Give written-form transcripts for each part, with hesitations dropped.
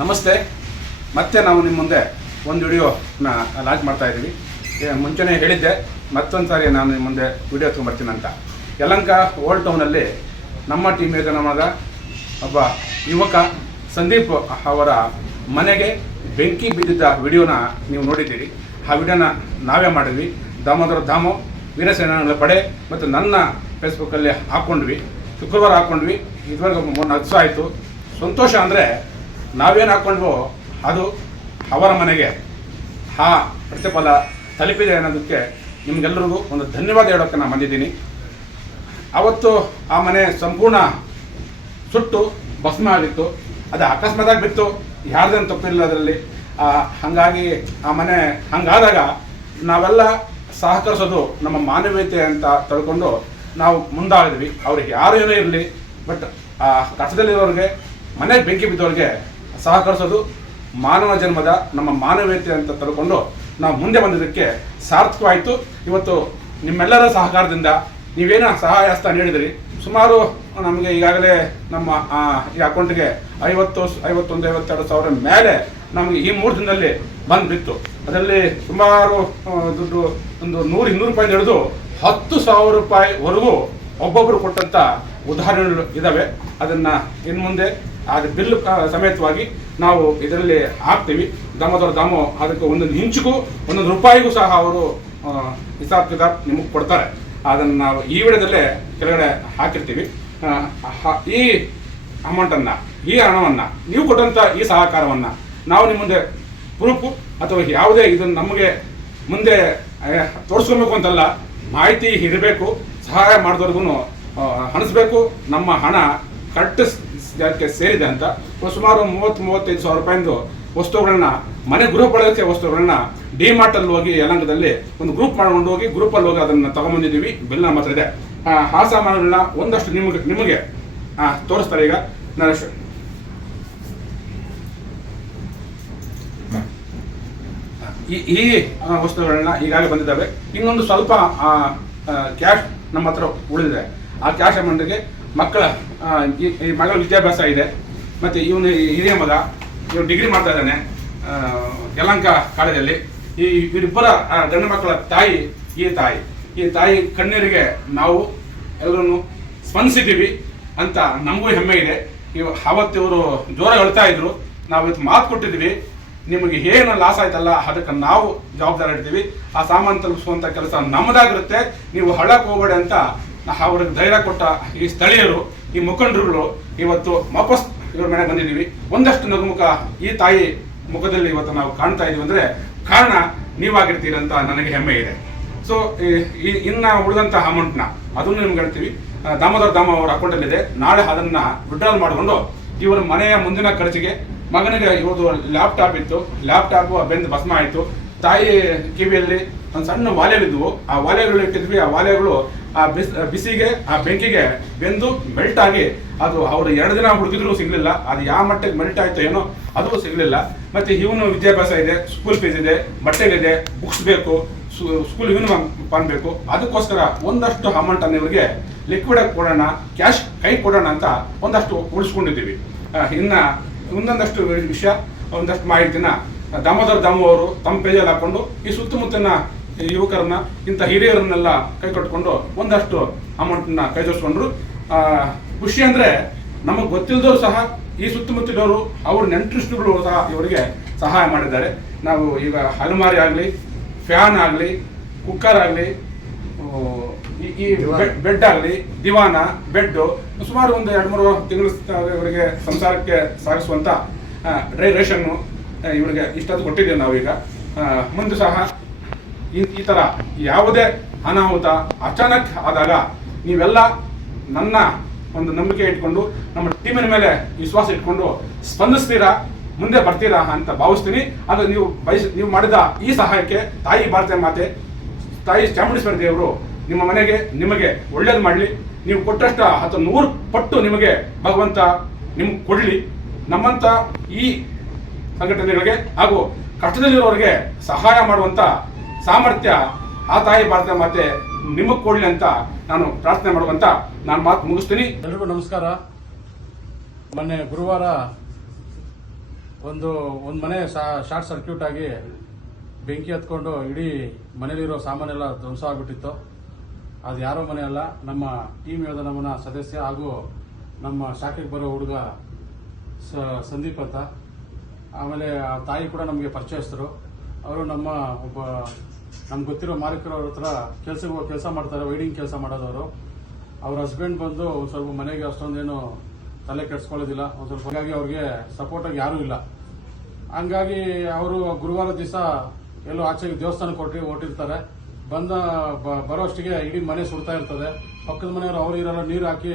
ನಮಸ್ತೆ. ಮತ್ತೆ ನಾವು ನಿಮ್ಮ ಮುಂದೆ ಒಂದು ವಿಡಿಯೋನ ಲಾಂಚ್ ಮಾಡ್ತಾ ಇದ್ದೀವಿ. ಮುಂಚೆನೇ ಹೇಳಿದ್ದೆ, ಮತ್ತೊಂದು ಸಾರಿ ನಾನು ನಿಮ್ಮ ಮುಂದೆ ವಿಡಿಯೋ ತೊಗೊಂಬರ್ತೀನಿ ಅಂತ. ಯಲಹಂಕ ಓಲ್ಡ್ ಟೌನಲ್ಲಿ ನಮ್ಮ ಟೀಮ್ ಏಜನವಾದ ಒಬ್ಬ ಯುವಕ ಸಂದೀಪ್ ಅವರ ಮನೆಗೆ ಬೆಂಕಿ ಬಿದ್ದಿದ್ದ ವಿಡಿಯೋನ ನೀವು ನೋಡಿದ್ದೀರಿ. ಆ ವಿಡಿಯೋನ ನಾವೇ ಮಾಡಿದ್ವಿ. ದಾಮೋದರ ಧಾಮು ವೀರಸೇನಾನಿಗಳ ಪಡೆ ಮತ್ತು ನನ್ನ ಫೇಸ್ಬುಕ್ಕಲ್ಲಿ ಹಾಕ್ಕೊಂಡ್ವಿ. ಶುಕ್ರವಾರ ಹಾಕ್ಕೊಂಡ್ವಿ. ಇದುವರೆಗೂ 3 ದಿವಸ ಆಯಿತು. ಸಂತೋಷ ಅಂದರೆ ನಾವೇನು ಹಾಕ್ಕೊಂಡ್ವೋ ಅದು ಅವರ ಮನೆಗೆ ಆ ಪ್ರತಿಫಲ ತಲುಪಿದೆ ಅನ್ನೋದಕ್ಕೆ ನಿಮಗೆಲ್ಲರಿಗೂ ಒಂದು ಧನ್ಯವಾದ ಹೇಳೋಕ್ಕೆ ನಾನು ಬಂದಿದ್ದೀನಿ. ಅವತ್ತು ಆ ಮನೆ ಸಂಪೂರ್ಣ ಸುಟ್ಟು ಭಸ್ಮ ಆಗಿತ್ತು. ಅದು ಅಕಸ್ಮಾತಾಗಿ ಬಿತ್ತು, ಯಾರ್ದೇನು ತಪ್ಪಿರಲಿಲ್ಲ ಅದರಲ್ಲಿ. ಹಾಗಾಗಿ ಆ ಮನೆ ಹಂಗಾದಾಗ ನಾವೆಲ್ಲ ಸಹಕರಿಸೋದು ನಮ್ಮ ಮಾನವೀಯತೆ ಅಂತ ತಿಳ್ಕೊಂಡು ನಾವು ಮುಂದಾಗಿದ್ವಿ. ಅವ್ರಿಗೆ ಯಾರು ಏನೋ ಇರಲಿ, ಬಟ್ ಆ ಕಷ್ಟದಲ್ಲಿರೋರಿಗೆ, ಮನೆಗೆ ಬೆಂಕಿ ಬಿದ್ದವ್ರಿಗೆ ಸಹಕರಿಸೋದು ಮಾನವ ಜನ್ಮದ ನಮ್ಮ ಮಾನವೀಯತೆ ಅಂತ ತಿಳ್ಕೊಂಡು ನಾವು ಮುಂದೆ ಬಂದಿದ್ದಕ್ಕೆ ಸಾರ್ಥಕವಾಯಿತು. ಇವತ್ತು ನಿಮ್ಮೆಲ್ಲರ ಸಹಕಾರದಿಂದ ನೀವೇನೋ ಸಹಾಯ ಹಸ್ತ ನೀಡಿದಿರಿ. ಸುಮಾರು ನಮಗೆ ಈಗಾಗಲೇ ನಮ್ಮ ಈ ಅಕೌಂಟ್ಗೆ 51-52 ಸಾವಿರ ಮೇಲೆ ನಮಗೆ ಈ 3 ದಿನದಲ್ಲಿ ಬಂದುಬಿತ್ತು. ಅದರಲ್ಲಿ ಸುಮಾರು ದುಡ್ಡು ಒಂದು 100-200 ರೂಪಾಯಿ ಹಿಡಿದು 10,000 ರೂಪಾಯಿವರೆಗೂ ಒಬ್ಬೊಬ್ಬರು ಕೊಟ್ಟಂಥ ಉದಾಹರಣೆಗಳು ಇದ್ದಾವೆ. ಅದನ್ನು ಇನ್ನು ಮುಂದೆ ಅದು ಬಿಲ್ ಸಮೇತವಾಗಿ ನಾವು ಇದರಲ್ಲಿ ಹಾಕ್ತೀವಿ. ದಾಮೋದರ ಧಾಮು ಅದಕ್ಕೆ ಒಂದೊಂದು ಇಂಚಿಗೂ 1 ರೂಪಾಯಿಗೂ ಸಹ ಅವರು ಹಿಸಾಬ್ ಕಿತಾಬ್ ನಿಮಗೆ ಕೊಡ್ತಾರೆ. ಅದನ್ನು ನಾವು ಈ ವಿಡಿಯೋದಲ್ಲೇ ಕೆಳಗಡೆ ಹಾಕಿರ್ತೀವಿ. ಈ ಅಮೌಂಟನ್ನು, ಈ ಹಣವನ್ನು, ನೀವು ಕೊಟ್ಟಂಥ ಈ ಸಹಕಾರವನ್ನು ನಾವು ನಿಮ್ಮ ಮುಂದೆ ಪ್ರೂಫು ಅಥವಾ ಯಾವುದೇ ಇದನ್ನು ನಮಗೆ ಮುಂದೆ ತೋರಿಸ್ಕೊಬೇಕು ಅಂತಲ್ಲ, ಮಾಹಿತಿ ಇರಬೇಕು. ಸಹಾಯ ಮಾಡಿದವ್ರಿಗೂ ಹಣಿಸ್ಬೇಕು. ನಮ್ಮ ಹಣ ಕರೆಕ್ಟ್ ಜಾಗಕ್ಕೆ ಸೇರಿದೆ ಅಂತ ಸುಮಾರು 30-35 ಸಾವಿರ ರೂಪಾಯಿಂದು ವಸ್ತುಗಳನ್ನ, ಮನೆ ಗೃಹ ಬಳಕೆ ವಸ್ತುಗಳನ್ನ ಡಿಮಾರ್ಟಲ್ಲಿ ಹೋಗಿ ಯಲಹಂಕದಲ್ಲಿ ಒಂದು ಗ್ರೂಪ್ ಮಾಡ್ಕೊಂಡು ಹೋಗಿ ಗ್ರೂಪಲ್ಲಿ ಹೋಗಿ ಅದನ್ನು ತಗೊಂಬಂದಿದ್ದೀವಿ. ಬಿಲ್ ನಮ್ಮ ಹತ್ರ ಇದೆ. ಆ ಸಾಮಾನುಗಳನ್ನ ಒಂದಷ್ಟು ನಿಮಗೆ ತೋರಿಸ್ತಾರೆ. ಈಗ ನಾನು ಈ ವಸ್ತುಗಳನ್ನ ಈಗಾಗಲೇ ಬಂದಿದ್ದಾವೆ. ಇನ್ನೊಂದು ಸ್ವಲ್ಪ ಕ್ಯಾಶ್ ನಮ್ಮ ಹತ್ರ ಉಳಿದಿದೆ. ಆ ಕ್ಯಾಶ್ ಅಮೌಂಟ್ಗೆ ಮಕ್ಕಳ ಈ ಮಗಳ ವಿದ್ಯಾಭ್ಯಾಸ ಇದೆ. ಮತ್ತು ಇವನು ಹಿರಿಯ ಮಗ, ಇವನು ಡಿಗ್ರಿ ಮಾಡ್ತಾ ಇದ್ದಾನೆ ಯಲಹಂಕ ಕಾಲೇಜಲ್ಲಿ. ಇವರಿಬ್ಬರ ಗಂಡು ಮಕ್ಕಳ ತಾಯಿ ಈ ತಾಯಿ ಕಣ್ಣೀರಿಗೆ ನಾವು ಎಲ್ಲರೂ ಸ್ಪಂದಿಸಿದ್ದೀವಿ ಅಂತ ನಮಗೂ ಹೆಮ್ಮೆ ಇದೆ. ಅವತ್ತು ಇವರು ಜೋರಾಗಿ ಹೇಳ್ತಾ ಇದ್ರು, ನಾವು ಇವತ್ತು ಮಾತು ಕೊಟ್ಟಿದ್ವಿ, ನಿಮಗೆ ಏನು ಲಾಸ್ ಆಯ್ತಲ್ಲ ಅದಕ್ಕೆ ನಾವು ಜವಾಬ್ದಾರಿ ಇಡ್ತೀವಿ. ಆ ಸಾಮಾನು ತಲುಪಿಸುವಂಥ ಕೆಲಸ ನಮ್ಮದಾಗಿರುತ್ತೆ, ನೀವು ಹಳ್ಳಕ್ಕೆ ಹೋಗಬೇಡಿ ಅಂತ ಅವ್ರಿಗೆ ಧೈರ್ಯ ಕೊಟ್ಟ ಈ ಸ್ಥಳೀಯರು, ಈ ಮುಖಂಡರುಗಳು ಇವತ್ತು ವಾಪಸ್ ಇವ್ರ ಮನೆಗೆ ಬಂದಿದ್ದೀವಿ. ಒಂದಷ್ಟು ನಗುಮುಖ ಈ ತಾಯಿ ಮುಖದಲ್ಲಿ ಇವತ್ತು ನಾವು ಕಾಣ್ತಾ ಇದೀವಿ ಅಂದರೆ ಕಾರಣ ನೀವಾಗಿರ್ತೀರಂತ ನನಗೆ ಹೆಮ್ಮೆ ಇದೆ. ಸೊ ಇನ್ನು ಉಳಿದಂಥ ಅಮೌಂಟ್ನ ಅದನ್ನು ನಿಮ್ಗೆ ಹೇಳ್ತೀವಿ. ದಾಮೋದರ ಧಾಮ ಅವರ ಅಕೌಂಟಲ್ಲಿದೆ. ನಾಳೆ ಅದನ್ನು ವಿಡ್ರಾಲ್ ಮಾಡಿಕೊಂಡು ಇವರ ಮನೆಯ ಮುಂದಿನ ಖರ್ಚಿಗೆ, ಮಗನಿಗೆ ಇವತ್ತು ಲ್ಯಾಪ್ಟಾಪ್ ಇತ್ತು, ಲ್ಯಾಪ್ಟಾಪು ಬೆಂದು ಭಸ್ಮ ಆಯಿತು. ತಾಯಿ ಕಿವಿಯಲ್ಲಿ ಒಂದು ಸಣ್ಣ ವಾಲೆಗಳಿದ್ವು, ಆ ವಾಲೆಗಳು ಇಟ್ಟಿದ್ವಿ. ಆ ವಾಲೆಗಳು ಆ ಬಿಸಿಗೆ, ಆ ಬೆಂಕಿಗೆ ಬೆಂದು ಮೆಲ್ಟ್ ಆಗಿ ಅದು ಅವರು 2 ದಿನ ಹುಡುಕಿದ್ರು ಸಿಗಲಿಲ್ಲ. ಅದು ಯಾವ ಮಟ್ಟಕ್ಕೆ ಮೆಲ್ಟ್ ಆಯ್ತು ಏನೋ ಅದು ಸಿಗಲಿಲ್ಲ. ಮತ್ತು ಇವನು ವಿದ್ಯಾಭ್ಯಾಸ ಇದೆ, ಸ್ಕೂಲ್ ಫೀಸ್ ಇದೆ, ಬಟ್ಟೆಗಳಿದೆ, ಬುಕ್ಸ್ ಬೇಕು, ಸ್ಕೂಲ್ ಯೂನಿಫಾರ್ಮ್ ಬೇಕು. ಅದಕ್ಕೋಸ್ಕರ ಒಂದಷ್ಟು ಅಮೌಂಟನ್ನು ಇವರಿಗೆ ಲಿಕ್ವಿಡಾಗಿ ಕೊಡೋಣ, ಕ್ಯಾಶ್ ಕೈ ಕೊಡೋಣ ಅಂತ ಒಂದಷ್ಟು ಉಳಿಸ್ಕೊಂಡಿದ್ದೀವಿ. ಇನ್ನು ಒಂದೊಂದಷ್ಟು ವಿಷಯ, ಒಂದಷ್ಟು ಮಾಹಿತಿನ ದಾಮೋದರ ಧಾಮು ಅವರು ತಮ್ಮ ಪೇಜಲ್ಲಿ ಹಾಕ್ಕೊಂಡು ಈ ಸುತ್ತಮುತ್ತಲಿನ ಯುವಕರನ್ನ, ಇಂಥ ಹಿರಿಯರನ್ನೆಲ್ಲ ಕೈ ಕಟ್ಕೊಂಡು ಒಂದಷ್ಟು ಅಮೌಂಟನ್ನ ಕೈ ಜೋಡಿಸ್ಕೊಂಡ್ರು. ಖುಷಿ ಅಂದರೆ ನಮಗೆ ಗೊತ್ತಿಲ್ಲದವರು ಸಹ ಈ ಸುತ್ತಮುತ್ತಲವರು, ಅವ್ರ ನೆಂಟರಿಷ್ಟಗಳು ಸಹ ಇವರಿಗೆ ಸಹಾಯ ಮಾಡಿದ್ದಾರೆ. ನಾವು ಈಗ ಅಲಮಾರಿ ಆಗಲಿ, ಫ್ಯಾನ್ ಆಗಲಿ, ಕುಕ್ಕರ್ ಆಗಲಿ, ಈ ಬೆಡ್ ಆಗಲಿ, ದಿವಾನ, ಬೆಡ್ಡು, ಸುಮಾರು ಒಂದು 2-3 ತಿಂಗಳು ಇವರಿಗೆ ಸಂಸಾರಕ್ಕೆ ಸಾಗಿಸುವಂಥ ಡ್ರೈ ರೇಷನ್ನು ಇವರಿಗೆ ಇಷ್ಟೊಂದು ಕೊಟ್ಟಿದ್ದೇವೆ ನಾವೀಗ. ಮುಂದೆ ಸಹ ಈ ಥರ ಯಾವುದೇ ಅನಾಹುತ ಅಚಾನಕ್ ಆದಾಗ ನೀವೆಲ್ಲ ನನ್ನ ಒಂದು ನಂಬಿಕೆ ಇಟ್ಕೊಂಡು, ನಮ್ಮ ಟೀಮಿನ ಮೇಲೆ ವಿಶ್ವಾಸ ಇಟ್ಕೊಂಡು ಸ್ಪಂದಿಸ್ತೀರಾ, ಮುಂದೆ ಬರ್ತೀರಾ ಅಂತ ಭಾವಿಸ್ತೀನಿ. ಅದು ನೀವು ಮಾಡಿದ ಈ ಸಹಾಯಕ್ಕೆ ತಾಯಿ ಭಾರತೀಯ ಮಾತೆ, ತಾಯಿ ಚಾಮುಂಡೇಶ್ವರಿ ದೇವರು ನಿಮ್ಮ ಮನೆಗೆ, ನಿಮಗೆ ಒಳ್ಳೇದು ಮಾಡಲಿ. ನೀವು ಕೊಟ್ಟಷ್ಟು 100 ಪಟ್ಟು ನಿಮಗೆ ಭಗವಂತ ನಿಮ್ಗೆ ಕೊಡಲಿ. ನಮ್ಮಂಥ ಈ ಸಂಘಟನೆಗಳಿಗೆ ಹಾಗೂ ಕಷ್ಟದಲ್ಲಿರೋರಿಗೆ ಸಹಾಯ ಮಾಡುವಂಥ ಸಾಮರ್ಥ್ಯ ಆ ತಾಯಿ ಭಾರತೀಯ ಮಾತೆ ನಿಮಗೆ ಕೊಡಲಿ ಅಂತ ನಾನು ಪ್ರಾರ್ಥನೆ ಮಾಡುವಂತ ನಾನು ಮಾತು ಮುಗಿಸ್ತೀನಿ. ಎಲ್ರಿಗೂ ನಮಸ್ಕಾರ. ಮೊನ್ನೆ ಗುರುವಾರ ಒಂದು ಮನೆ ಶಾರ್ಟ್ ಸರ್ಕ್ಯೂಟ್ ಆಗಿ ಬೆಂಕಿ ಹತ್ಕೊಂಡು ಇಡೀ ಮನೇಲಿರೋ ಸಾಮಾನೆಲ್ಲ ಧ್ವಂಸ ಆಗ್ಬಿಟ್ಟಿತ್ತು. ಅದು ಯಾರೋ ಮನೆ ಅಲ್ಲ, ನಮ್ಮ ಟೀಮ್ ಯೋಧ ನಮ್ಮನ ಸದಸ್ಯ ಹಾಗೂ ನಮ್ಮ ಶಾಖೆಗೆ ಬರೋ ಹುಡುಗ ಸಂದೀಪ್ ಅಂತ. ಆಮೇಲೆ ಆ ತಾಯಿ ಕೂಡ ನಮಗೆ ಪರಿಚಯಸ್ಥರು. ಅವರು ನಮ್ಗೆ ಗೊತ್ತಿರೋ ಮಾಲೀಕರವ್ರ ಹತ್ರ ಕೆಲಸ ಮಾಡ್ತಾರೆ, ವೈಡಿಂಗ್ ಕೆಲಸ ಮಾಡೋದವರು. ಅವ್ರ ಹಸ್ಬೆಂಡ್ ಬಂದು ಒಂದು ಸ್ವಲ್ಪ ಮನೆಗೆ ಅಷ್ಟೊಂದೇನು ತಲೆ ಕೆಡಿಸ್ಕೊಳ್ಳೋದಿಲ್ಲ, ಒಂದು ಸ್ವಲ್ಪ. ಹಾಗಾಗಿ ಅವ್ರಿಗೆ ಸಪೋರ್ಟಾಗಿ ಯಾರೂ ಇಲ್ಲ. ಹಂಗಾಗಿ ಅವರು ಗುರುವಾರ ದಿವಸ ಎಲ್ಲೋ ಆಚೆಗೆ ದೇವಸ್ಥಾನಕ್ಕೆ ಹೊರಟಿರ್ತಾರೆ. ಬರೋಷ್ಟಿಗೆ ಇಡೀ ಮನೆ ಸುಡ್ತಾ ಇರ್ತದೆ. ಪಕ್ಕದ ಮನೆಯವರು ಅವರು ಇರಲ್ಲ, ನೀರು ಹಾಕಿ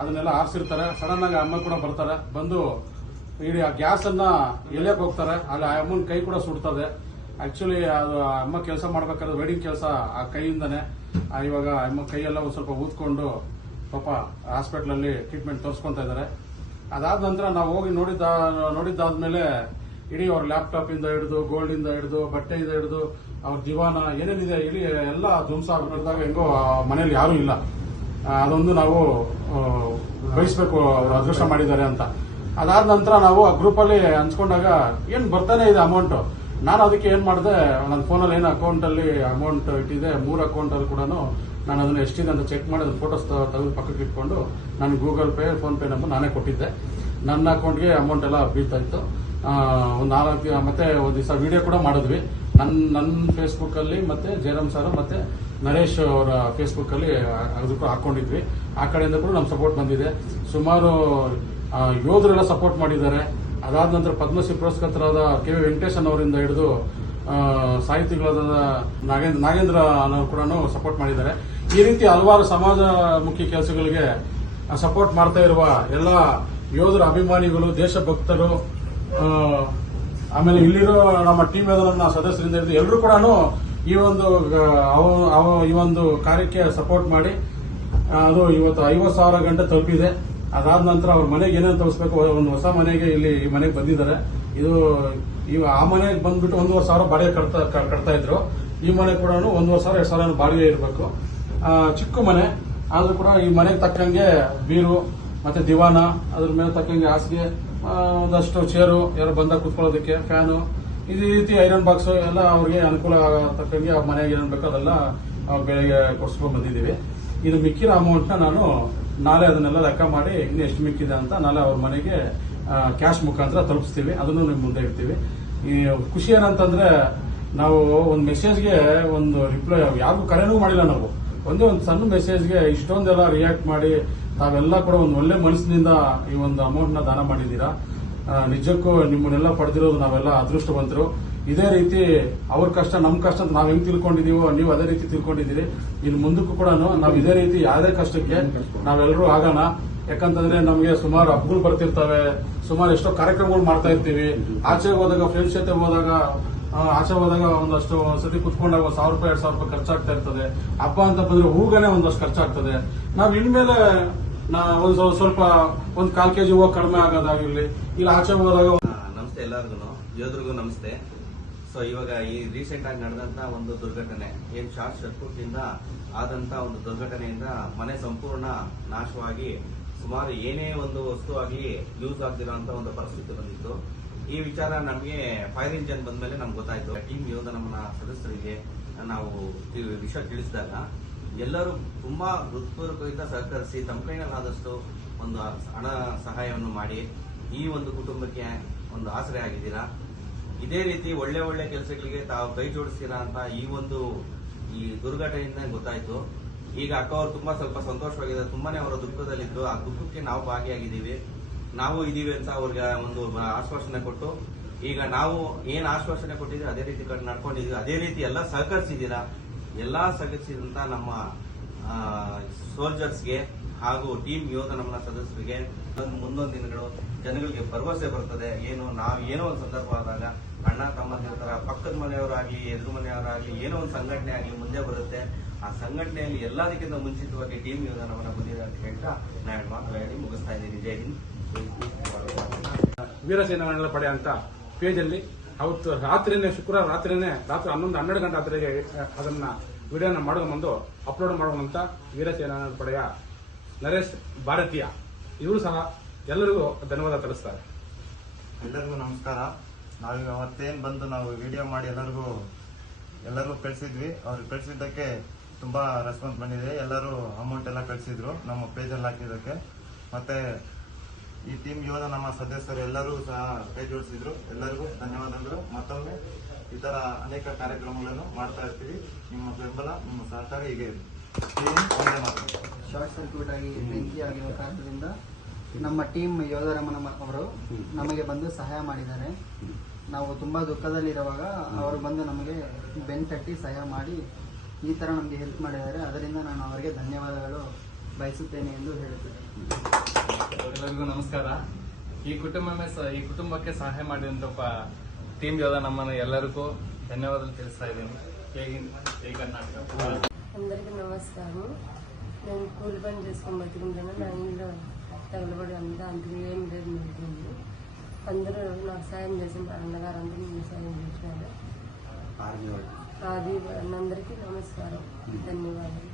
ಅದನ್ನೆಲ್ಲ ಆರಿಸಿರ್ತಾರೆ. ಸಡನ್ ಆಗಿ ಅಮ್ಮ ಕೂಡ ಬರ್ತಾರೆ. ಬಂದು ಇಡೀ ಆ ಗ್ಯಾಸ್ ಅನ್ನ ಎಲೆಯಕ್ಕೆ ಹೋಗ್ತಾರೆ. ಅಲ್ಲಿ ಆ ಅಮ್ಮನ ಕೈ ಕೂಡ ಸುಡ್ತದೆ. ಆಕ್ಚುಲಿ ಅದು ಅಮ್ಮ ಕೆಲಸ ಮಾಡ್ಬೇಕಾದ್ರೆ ವೆಡಿಂಗ್ ಕೆಲಸ ಆ ಕೈಯಿಂದನೇ. ಇವಾಗ ಅಮ್ಮ ಕೈಯೆಲ್ಲ ಒಂದು ಸ್ವಲ್ಪ ಊದ್ಕೊಂಡು ಪಾಪ ಹಾಸ್ಪಿಟ್ಲಲ್ಲಿ ಟ್ರೀಟ್ಮೆಂಟ್ ತೋರಿಸ್ಕೊಂತ ಇದ್ದಾರೆ. ಅದಾದ ನಂತರ ನಾವು ಹೋಗಿ ನೋಡಿದ್ದಾದ್ಮೇಲೆ ಇಡೀ ಅವ್ರ ಲ್ಯಾಪ್ಟಾಪ್ ಇಂದ ಹಿಡಿದು, ಗೋಲ್ಡ್ ಇಂದ ಹಿಡಿದು, ಬಟ್ಟೆಯಿಂದ ಹಿಡಿದು, ಅವ್ರ ದಿವಾನ ಏನೇನಿದೆ ಇಡೀ ಎಲ್ಲ ಧ್ವಂಸ ಆಗಿದಾಗ ಹೆಂಗೋ ಮನೇಲಿ ಯಾರೂ ಇಲ್ಲ. ಅದೊಂದು ನಾವು ಬಯಸ್ಬೇಕು, ಅವ್ರು ಅದೃಷ್ಟ ಮಾಡಿದ್ದಾರೆ ಅಂತ. ಅದಾದ ನಂತರ ನಾವು ಆ ಗ್ರೂಪಲ್ಲಿ ಹಂಚ್ಕೊಂಡಾಗ ಏನು ಬರ್ತಾನೆ ಇದೆ ಅಮೌಂಟ್. ನಾನು ಅದಕ್ಕೆ ಏನ್ ಮಾಡಿದೆ, ನನ್ನ ಫೋನಲ್ಲಿ ಏನು ಅಕೌಂಟಲ್ಲಿ ಅಮೌಂಟ್ ಇಟ್ಟಿದೆ, 3 ಅಕೌಂಟಲ್ಲಿ ಕೂಡ ನಾನು ಅದನ್ನು ಎಷ್ಟಿದೆ ಅಂತ ಚೆಕ್ ಮಾಡಿ ಅದನ್ನ ಫೋಟೋಸ್ ತೆಗೆದು ಪಕ್ಕಕ್ಕೆ ಇಟ್ಕೊಂಡು ನಾನು Google pay, phone pay number ನಾನೇ ಕೊಟ್ಟಿದ್ದೆ. ನನ್ನ ಅಕೌಂಟ್ಗೆ ಅಮೌಂಟ್ ಎಲ್ಲ ಬೀಳ್ತಾ ಇತ್ತು. ಒಂದು 4 ಮತ್ತೆ ಒಂದು ದಿವಸ ವಿಡಿಯೋ ಕೂಡ ಮಾಡಿದ್ವಿ ನನ್ನ ಫೇಸ್ಬುಕ್ ಅಲ್ಲಿ, ಮತ್ತೆ ಜಯರಾಮ್ ಸರ್ ಮತ್ತೆ ನರೇಶ್ ಅವರ ಫೇಸ್ಬುಕ್ ಅಲ್ಲಿ ಅದಕ್ಕೂ ಹಾಕೊಂಡಿದ್ವಿ. ಆ ಕಡೆಯಿಂದ ಕೂಡ ನಮ್ ಸಪೋರ್ಟ್ ಬಂದಿದೆ. ಸುಮಾರು ಯೋಧರೆಲ್ಲ ಸಪೋರ್ಟ್ ಮಾಡಿದ್ದಾರೆ. ಅದಾದ ನಂತರ ಪದ್ಮಶ್ರೀ ಪುರಸ್ಕೃತರಾದ ಕೆ ವಿ ವೆಂಕಟೇಶನ್ ಅವರಿಂದ ಹಿಡಿದು ಸಾಹಿತಿಗಳಾದ ನಾಗೇಂದ್ರ ಅನ್ನೋರು ಕೂಡ ಸಪೋರ್ಟ್ ಮಾಡಿದ್ದಾರೆ. ಈ ರೀತಿ ಹಲವಾರು ಸಮಾಜಮುಖಿ ಕೆಲಸಗಳಿಗೆ ಸಪೋರ್ಟ್ ಮಾಡ್ತಾ ಇರುವ ಎಲ್ಲ ಯೋಧರ ಅಭಿಮಾನಿಗಳು, ದೇಶಭಕ್ತರು, ಆಮೇಲೆ ಇಲ್ಲಿರೋ ನಮ್ಮ ಟೀಮ್ ನಮ್ಮ ಸದಸ್ಯರಿಂದ ಹಿಡಿದು ಎಲ್ಲರೂ ಕೂಡ ಈ ಒಂದು ಕಾರ್ಯಕ್ಕೆ ಸಪೋರ್ಟ್ ಮಾಡಿ ಅದು ಇವತ್ತು 50,000 ಗಂಟೆ ತಲುಪಿದೆ. ಅದಾದ ನಂತರ ಅವ್ರ ಮನೆಗೆ ಏನೇನು ತೋರಿಸ್ಬೇಕು, ಒಂದು ಹೊಸ ಮನೆಗೆ ಇಲ್ಲಿ ಈ ಮನೆಗೆ ಬಂದಿದ್ದಾರೆ. ಆ ಮನೆಗೆ ಬಂದ್ಬಿಟ್ಟು 1,500,000 ಬಾಡಿಗೆ ಕಟ್ತಾ ಇದ್ರು. ಈ ಮನೆ ಕೂಡ 1,500,000 2,000 ಬಾಡಿಗೆ ಇರಬೇಕು. ಚಿಕ್ಕ ಮನೆ ಆದ್ರೂ ಕೂಡ ಈ ಮನೆಗೆ ತಕ್ಕಂಗೆ ಬೀರು ಮತ್ತೆ ದಿವಾನ, ಅದ್ರ ಮೇಲೆ ತಕ್ಕಂಗೆ ಹಾಸಿಗೆ, ಒಂದಷ್ಟು ಚೇರು, ಯಾರು ಬಂದಾಗ ಕುತ್ಕೊಳ್ಳೋದಕ್ಕೆ ಫ್ಯಾನು, ಈ ರೀತಿ ಐರನ್ ಬಾಕ್ಸ್ ಎಲ್ಲ ಅವ್ರಿಗೆ ಅನುಕೂಲ ತಕ್ಕಂಗೆ ಆ ಮನೆಗೆ ಏನ್ ಬೇಕೋ ಅದೆಲ್ಲ ಬೆಳಗ್ಗೆ ಕೊಡ್ಸ್ಕೊಂಡ್ ಬಂದಿದ್ದೀವಿ. ಇದು ಮಿಕ್ಕಿರೋ ಅಮೌಂಟ್ ನಾನು ನಾಳೆ ಅದನ್ನೆಲ್ಲ ಲೆಕ್ಕ ಮಾಡಿ ಇನ್ನು ಎಷ್ಟು ಮಿಕ್ಕಿದೆ ಅಂತ ನಾಳೆ ಅವ್ರ ಮನೆಗೆ ಕ್ಯಾಶ್ ಮುಖಾಂತರ ತಲುಪಿಸ್ತೀವಿ. ಅದನ್ನು ನಿಮ್ ಮುಂದೆ ಇರ್ತೀವಿ. ಈ ಖುಷಿ ಏನಂತಂದ್ರೆ, ನಾವು ಒಂದು ಮೆಸೇಜ್ಗೆ ಒಂದು ರಿಪ್ಲೈ ಯಾರಿಗೂ ಕರೆನೂ ಮಾಡಿಲ್ಲ. ನಾವು ಒಂದೇ ಒಂದು ಸಣ್ಣ ಮೆಸೇಜ್ಗೆ ಇಷ್ಟೊಂದೆಲ್ಲ ರಿಯಾಕ್ಟ್ ಮಾಡಿ ತಾವೆಲ್ಲ ಕೂಡ ಒಂದು ಒಳ್ಳೆ ಮನಸ್ಸಿನಿಂದ ಈ ಒಂದು ಅಮೌಂಟ್ ನ ದಾನ ಮಾಡಿದ್ದೀರಾ. ನಿಜಕ್ಕೂ ನಿಮ್ಮನ್ನೆಲ್ಲ ಪಡೆದಿರೋದು ನಾವೆಲ್ಲ ಅದೃಷ್ಟವಂತರು. ಇದೇ ರೀತಿ ಅವ್ರ ಕಷ್ಟ ನಮ್ ಕಷ್ಟ ಅಂತ ನಾವ್ ಹೆಂಗ್ ತಿಳ್ಕೊಂಡಿದೀವೋ ನೀವು ಅದೇ ರೀತಿ ತಿಳ್ಕೊಂಡಿದ್ದೀರಿ. ಇನ್ನು ಮುಂದಕ್ಕೂ ಕೂಡ ನಾವು ಇದೇ ರೀತಿ ಯಾವುದೇ ಕಷ್ಟಕ್ಕೆ ನಾವೆಲ್ಲರೂ ಆಗೋಣ. ಯಾಕಂತಂದ್ರೆ ನಮಗೆ ಸುಮಾರು ಹಬ್ಬಗಳು ಬರ್ತಿರ್ತವೆ, ಸುಮಾರು ಎಷ್ಟೋ ಕಾರ್ಯಕ್ರಮಗಳು ಮಾಡ್ತಾ ಇರ್ತೀವಿ. ಆಚೆ ಹೋದಾಗ ಫ್ರೆಂಡ್ಸ್ ಜೊತೆ ಹೋದಾಗ ಒಂದಷ್ಟು ಸತಿ ಕುತ್ಕೊಂಡಾಗ 1,000 ರೂಪಾಯಿ 2,000 ರೂಪಾಯಿ ಖರ್ಚಾಗ್ತಾ ಇರ್ತದೆ. ಹಬ್ಬ ಅಂತ ಬಂದ್ರೆ ಹೂಗನೆ ಒಂದಷ್ಟು ಖರ್ಚಾಗ್ತದೆ. ನಾವ್ ಇನ್ಮೇಲೆ ಒಂದು ಸ್ವಲ್ಪ ಒಂದು 1/4 kg ಹೂವು ಕಡಿಮೆ ಆಗೋದಾಗಿರ್ಲಿ, ಇಲ್ಲ ಆಚೆ ಹೋದಾಗ. ನಮಸ್ತೆ ಎಲ್ಲರಿಗೂ, ಯೋಧರಿಗೂ ನಮಸ್ತೆ. ಸೊ ಇವಾಗ ಈ ರೀಸೆಂಟ್ ಆಗಿ ನಡೆದಂತ ಒಂದು ದುರ್ಘಟನೆ, ಏನ್ ಶಾರ್ಟ್ ಸರ್ಕ್ಯೂಟ್ ಇಂದ ಆದಂತ ಒಂದು ದುರ್ಘಟನೆಯಿಂದ ಮನೆ ಸಂಪೂರ್ಣ ನಾಶವಾಗಿ ಸುಮಾರು ಏನೇ ಒಂದು ವಸ್ತು ಆಗಲಿ ಯೂಸ್ ಆಗದಿರೋಂತ ಒಂದು ಪರಿಸ್ಥಿತಿ ಬಂದಿತ್ತು. ಈ ವಿಚಾರ ನಮಗೆ ಫೈರ್ ಇಂಜಿನ್ ಬಂದ್ಮೇಲೆ ನಮ್ಗೆ ಗೊತ್ತಾಯ್ತು. ಟೀಮ್ ಯೋಧ ನಮ್ಮ ಸದಸ್ಯರಿಗೆ ನಾವು ವಿಷಯ ತಿಳಿಸಿದಾಗ ಎಲ್ಲರೂ ತುಂಬಾ ಹೃತ್ಪೂರ್ವಕದಿಂದ ಸಹಕರಿಸಿ ತಮ್ಮ ಕೈನಲ್ಲಾದಷ್ಟು ಒಂದು ಹಣ ಸಹಾಯವನ್ನು ಮಾಡಿ ಈ ಒಂದು ಕುಟುಂಬಕ್ಕೆ ಒಂದು ಆಸರೆ ಆಗಿದ್ದೀರಾ. ಇದೇ ರೀತಿ ಒಳ್ಳೆ ಒಳ್ಳೆ ಕೆಲಸಗಳಿಗೆ ತಾವು ಕೈ ಜೋಡಿಸ್ತೀರಾ ಅಂತ ಈ ದುರ್ಘಟನೆಯಿಂದ ಗೊತ್ತಾಯ್ತು. ಈಗ ಅಕ್ಕ ಅವರು ತುಂಬಾ ಸ್ವಲ್ಪ ಸಂತೋಷವಾಗಿದ್ದಾರೆ. ತುಂಬಾನೇ ಅವರ ದುಃಖದಲ್ಲಿದ್ರು. ಆ ದುಃಖಕ್ಕೆ ನಾವು ಭಾಗಿಯಾಗಿದ್ದೀವಿ, ನಾವು ಇದೀವಿ ಅಂತ ಅವ್ರಿಗೆ ಒಂದು ಆಶ್ವಾಸನೆ ಕೊಟ್ಟು, ಈಗ ನಾವು ಏನ್ ಆಶ್ವಾಸನೆ ಕೊಟ್ಟಿದ್ದೀವಿ ಅದೇ ರೀತಿ ನಡ್ಕೊಂಡಿದೀವಿ. ಅದೇ ರೀತಿ ಎಲ್ಲ ಸಹಕರಿಸಿದ್ದೀರಾ. ಎಲ್ಲಾ ಸಹಕರಿಸಿದಂತ ನಮ್ಮ ಸೋಲ್ಜರ್ಸ್ಗೆ ಹಾಗೂ ಟೀಮ್ ಯೋಧ ನಮ್ಮ ಸದಸ್ಯರಿಗೆ ಮುಂದೊಂದು ದಿನಗಳು ಜನಗಳಿಗೆ ಭರವಸೆ ಬರ್ತದೆ. ಏನೋ ಒಂದು ಸಂದರ್ಭ ಆದಾಗ ಅಣ್ಣ ತಮ್ಮಂದಿರ ತರ ಪಕ್ಕದ ಮನೆಯವರಾಗ್ಲಿ ಎದುರು ಮನೆಯವರಾಗ್ಲಿ ಏನೋ ಒಂದು ಸಂಘಟನೆ ಆಗಲಿ ಮುಂದೆ ಬರುತ್ತೆ. ಆ ಸಂಘಟನೆಯಲ್ಲಿ ಎಲ್ಲದಕ್ಕಿಂತ ಮುಂಚಿತವಾಗಿ ಟೀಮ್ ಯೋಧ ನಮ್ಮನ್ನ ಬಂದಿದೆ ಅಂತ ಹೇಳ್ತಾ ನಾನು ಮಾತು ಹೇಳಿ ಮುಗಿಸ್ತಾ ಇದ್ದೀನಿ. ಜೈ ಹಿಂದ್. ವೀರಸೇನಾ ಪಡೆ ಅಂತ ಪೇಜ್ ಅಲ್ಲಿ ಅವತ್ತು ರಾತ್ರಿನೇ, ಶುಕ್ರವಾರ ರಾತ್ರಿ 11-12 ಗಂಟೆ ರಾತ್ರಿಗೆ ಅದನ್ನ ವಿಡಿಯೋನ ಬಂದು ಅಪ್ಲೋಡ್ ಮಾಡುವಂತ ವೀರಸೇನಾ ಪಡೆಯ ನರೇಶ್ ಭಾರತೀಯ ಇವರು ಸಹ ಎಲ್ಲರಿಗೂ ಧನ್ಯವಾದ ತಿಳಿಸ್ತಾರೆ. ಎಲ್ಲರಿಗೂ ನಮಸ್ಕಾರ. ನಾವು ಅವತ್ತೇನು ಬಂದು ನಾವು ವಿಡಿಯೋ ಮಾಡಿ ಎಲ್ಲರಿಗೂ ಕಳಿಸಿದ್ವಿ. ಅವ್ರಿಗೆ ಕಳಿಸಿದ್ದಕ್ಕೆ ತುಂಬ ರೆಸ್ಪಾನ್ಸ್ ಬಂದಿದೆ. ಎಲ್ಲರೂ ಅಮೌಂಟ್ ಎಲ್ಲ ಕಳಿಸಿದ್ರು ನಮ್ಮ ಪೇಜಲ್ಲಿ ಹಾಕಿದ್ದಕ್ಕೆ. ಮತ್ತು ಈ ಟೀಮ್ ಯೋಧ ನಮ್ಮ ಸದಸ್ಯರು ಎಲ್ಲರೂ ಸಹ ಕೈ ಜೋಡಿಸಿದ್ರು. ಎಲ್ಲರಿಗೂ ಧನ್ಯವಾದಗಳು. ಮತ್ತೊಮ್ಮೆ ಈ ಥರ ಅನೇಕ ಕಾರ್ಯಕ್ರಮಗಳನ್ನು ಮಾಡ್ತಾ ಇರ್ತೀವಿ. ನಿಮ್ಮ ಬೆಂಬಲ, ನಿಮ್ಮ ಸಹಕಾರ ಹೀಗೆ ಇರಲಿ. ಒಂದೇ ಮಾತು. ಶಾರ್ಟ್ ಸರ್ಕ್ಯೂಟ್ ಆಗಿ ಬೆಂಕಿ ಆಗಿರುವ ಕಾರಣದಿಂದ ನಮ್ಮ ಟೀಮ್ ಯೋಧರಮಣ ಅವರು ನಮಗೆ ಬಂದು ಸಹಾಯ ಮಾಡಿದ್ದಾರೆ. ನಾವು ತುಂಬ ದುಃಖದಲ್ಲಿರುವಾಗ ಅವರು ಬಂದು ನಮಗೆ ಬೆನ್ನು ತಟ್ಟಿ ಸಹಾಯ ಮಾಡಿ ಈ ಥರ ನಮಗೆ ಹೆಲ್ಪ್ ಮಾಡಿದ್ದಾರೆ. ಅದರಿಂದ ನಾನು ಅವರಿಗೆ ಧನ್ಯವಾದಗಳು ಬಯಸುತ್ತೇನೆ ಎಂದು ಹೇಳುತ್ತೇನೆ. ಎಲ್ಲರಿಗೂ ನಮಸ್ಕಾರ. ಈ ಕುಟುಂಬಕ್ಕೆ ಸಹಾಯ ಮಾಡಿದಂಥ ಟೀಮ್ ಯೋಧ ನಮ್ಮನ್ನು ಎಲ್ಲರಿಗೂ ధన్యవాదాలు తెలుస్తా ఇದ್ದೀನಿ. జై కర్ణాటక. అందరికీ నమస్కారం. నేను కూలి పని చేసుకొని బతుకుంటాను. నా ఇంట్లో తగలబడి అంతా అందుకు ఏం లేదు మిగులుతుంది. అందరూ నాకు సాయం చేసి మా అన్నగారు అందరూ నాకు సాయం చేసినారు. అది అందరికీ నమస్కారం, ధన్యవాదాలు.